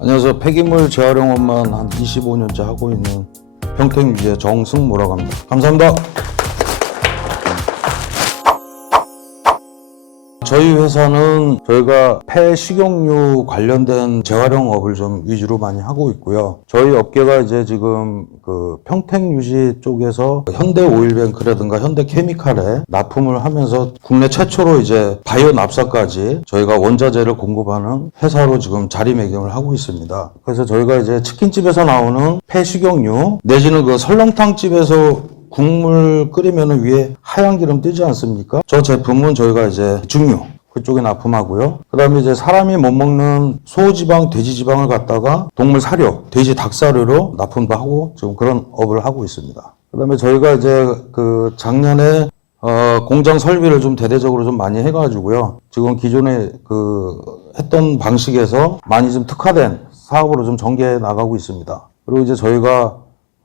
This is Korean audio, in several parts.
안녕하세요. 폐기물 재활용업만 한 25년째 하고 있는 평택유지의 정승모라고 합니다. 감사합니다. 저희 회사는 저희가 폐 식용유 관련된 재활용업을 좀 위주로 많이 하고 있고요. 저희 업계가 이제 지금 그 평택 유지 쪽에서 현대 오일뱅크라든가 현대 케미칼에 납품을 하면서 국내 최초로 이제 바이오 납사까지 저희가 원자재를 공급하는 회사로 지금 자리매김을 하고 있습니다. 그래서 저희가 이제 치킨집에서 나오는 폐 식용유 내지는 그 설렁탕집에서 국물 끓이면 위에 하얀 기름 뜨지 않습니까? 저 제품은 저희가 이제 중유 그쪽에 납품하고요. 그 다음에 이제 사람이 못 먹는 소지방, 돼지지방을 갖다가 동물 사료, 돼지 닭사료로 납품도 하고 지금 그런 업을 하고 있습니다. 그 다음에 저희가 이제 그 작년에 어, 공장 설비를 좀 대대적으로 좀 많이 해가지고요. 지금 기존에 그 했던 방식에서 많이 좀 특화된 사업으로 좀 전개해 나가고 있습니다. 그리고 이제 저희가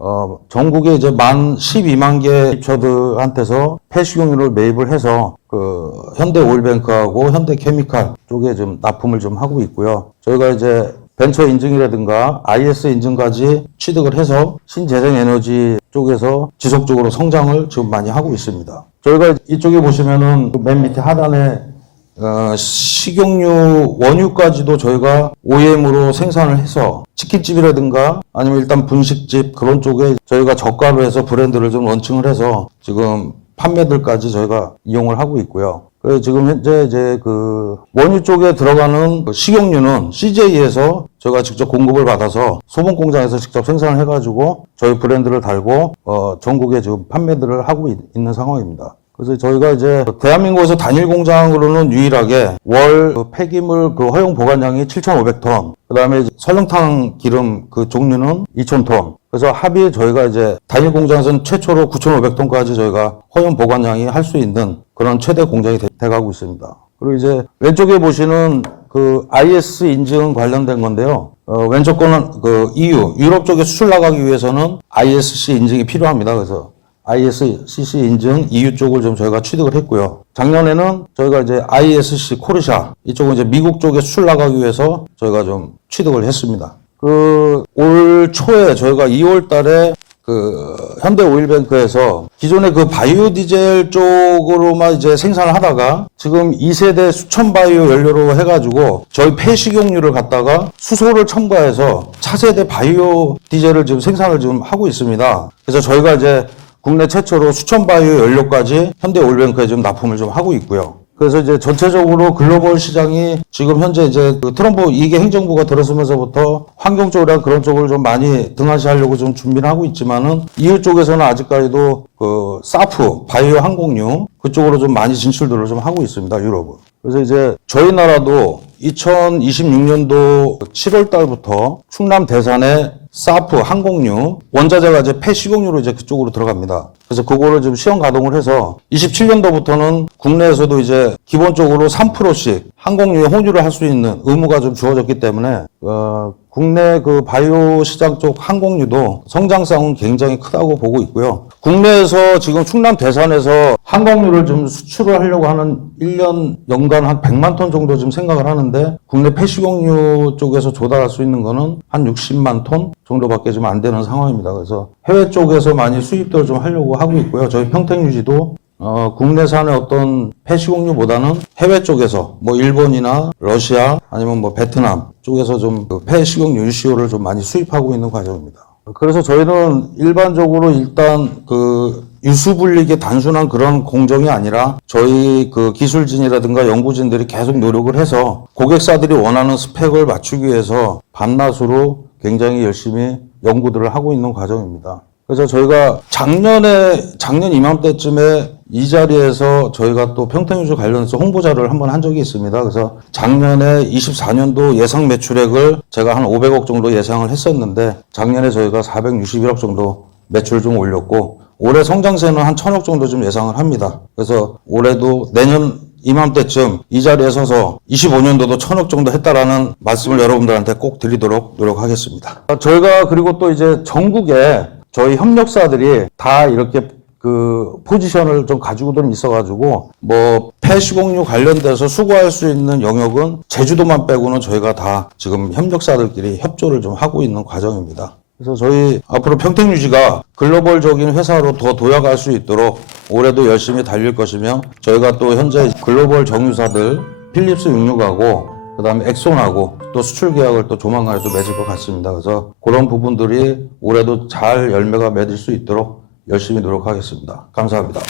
어, 전국에 이제 만 12만 개 입처들한테서 폐식용유를 매입을 해서 그 현대 오일뱅크하고 현대 케미칼 쪽에 좀 납품을 좀 하고 있고요. 저희가 이제 벤처 인증이라든가 IS 인증까지 취득을 해서 신재생 에너지 쪽에서 지속적으로 성장을 지금 많이 하고 있습니다. 저희가 이쪽에 보시면은 그맨 밑에 하단에 어, 식용유 원유까지도 저희가 OEM으로 생산을 해서 치킨집이라든가 아니면 일단 분식집 그런 쪽에 저희가 저가로 해서 브랜드를 좀 런칭을 해서 지금 판매들까지 저희가 이용을 하고 있고요. 지금 현재 이제 그 원유 쪽에 들어가는 그 식용유는 CJ에서 저희가 직접 공급을 받아서 소분 공장에서 직접 생산을 해가지고 저희 브랜드를 달고 어, 전국에 지금 판매들을 하고 있, 는 상황입니다. 그래서 저희가 이제 대한민국에서 단일 공장으로는 유일하게 월 그 폐기물 그 허용 보관량이 7,500톤, 그 다음에 설렁탕 기름 그 종류는 2,000톤. 그래서 합의 저희가 이제 단일 공장에서는 최초로 9,500톤까지 저희가 허용 보관량이 할 수 있는 그런 최대 공장이 돼, 돼가고 있습니다. 그리고 이제 왼쪽에 보시는 그 IS 인증 관련된 건데요. 어, 왼쪽 거는 그 EU, 유럽 쪽에 수출 나가기 위해서는 ISC 인증이 필요합니다. 그래서 ISCC 인증 EU 쪽을 좀 저희가 취득을 했고요. 작년에는 저희가 이제 ISC 코르샤 이쪽은 이제 미국 쪽에 수출 나가기 위해서 저희가 좀 취득을 했습니다. 그 올 초에 저희가 2월 달에 그 현대 오일뱅크에서 기존의 그 바이오 디젤 쪽으로만 이제 생산을 하다가 지금 2세대 수천 바이오 연료로 해가지고 저희 폐식용유를 갖다가 수소를 첨가해서 차세대 바이오 디젤을 지금 생산을 지금 하고 있습니다. 그래서 저희가 이제 국내 최초로 수천 바이오 연료까지 현대 오일뱅크에 좀 납품을 좀 하고 있고요. 그래서 이제 전체적으로 글로벌 시장이 지금 현재 이제 그 트럼프 이게 행정부가 들어서면서부터 환경 쪽이랑 그런 쪽을 좀 많이 등한시하려고 좀 준비를 하고 있지만은 EU 쪽에서는 아직까지도 그 사프 바이오 항공유 그쪽으로 좀 많이 진출들을 좀 하고 있습니다 유럽은. 그래서 이제 저희 나라도 2026년도 7월 달부터 충남 대산에 사프 항공유 원자재가 이제 폐식용유로 이제 그쪽으로 들어갑니다. 그래서 그거를 좀 시험 가동을 해서 27년도부터는 국내에서도 이제 기본적으로 3%씩 항공유에 혼유를 할 수 있는 의무가 좀 주어졌기 때문에 어, 국내 그 바이오 시장 쪽 항공유도 성장성은 굉장히 크다고 보고 있고요. 국내에서 지금 충남 대산에서 항공유를 좀 수출을 하려고 하는 1년 연간 한 100만 톤 정도 좀 생각을 하는데 국내 폐식용유 쪽에서 조달할 수 있는 거는 한 60만 톤 정도밖에 좀 안 되는 상황입니다. 그래서 해외 쪽에서 많이 수입들을 좀 하려고 하고 있고요. 저희 평택유지도 어, 국내산의 어떤 폐식용유보다는 해외 쪽에서 뭐 일본이나 러시아 아니면 뭐 베트남 쪽에서 좀 그 폐식용유 유시오를 좀 많이 수입하고 있는 과정입니다. 그래서 저희는 일반적으로 일단 그 유수 분리기 단순한 그런 공정이 아니라 저희 그 기술진이라든가 연구진들이 계속 노력을 해서 고객사들이 원하는 스펙을 맞추기 위해서 반나수로 굉장히 열심히 연구들을 하고 있는 과정입니다. 그래서 저희가 작년에 작년 이맘때쯤에 이 자리에서 저희가 또 평택유주 관련해서 홍보자를 한번 한 적이 있습니다. 그래서 작년에 24년도 예상 매출액을 제가 한 500억 정도 예상을 했었는데 작년에 저희가 461억 정도 매출 좀 올렸고 올해 성장세는 한 1000억 정도 좀 예상을 합니다. 그래서 올해도 내년 이맘때쯤 이 자리에 서서 25년도도 천억 정도 했다라는 말씀을 여러분들한테 꼭 드리도록 노력하겠습니다. 저희가 그리고 또 이제 전국에 저희 협력사들이 다 이렇게 그 포지션을 좀 가지고들 있어가지고 뭐 폐시공유 관련돼서 수거할 수 있는 영역은 제주도만 빼고는 저희가 다 지금 협력사들끼리 협조를 좀 하고 있는 과정입니다. 그래서 저희 앞으로 평택유지가 글로벌적인 회사로 더 도약할 수 있도록 올해도 열심히 달릴 것이며 저희가 또 현재 글로벌 정유사들 필립스 66하고 그다음에 엑손하고 또 수출 계약을 또 조만간에 또 맺을 것 같습니다. 그래서 그런 부분들이 올해도 잘 열매가 맺을 수 있도록 열심히 노력하겠습니다. 감사합니다.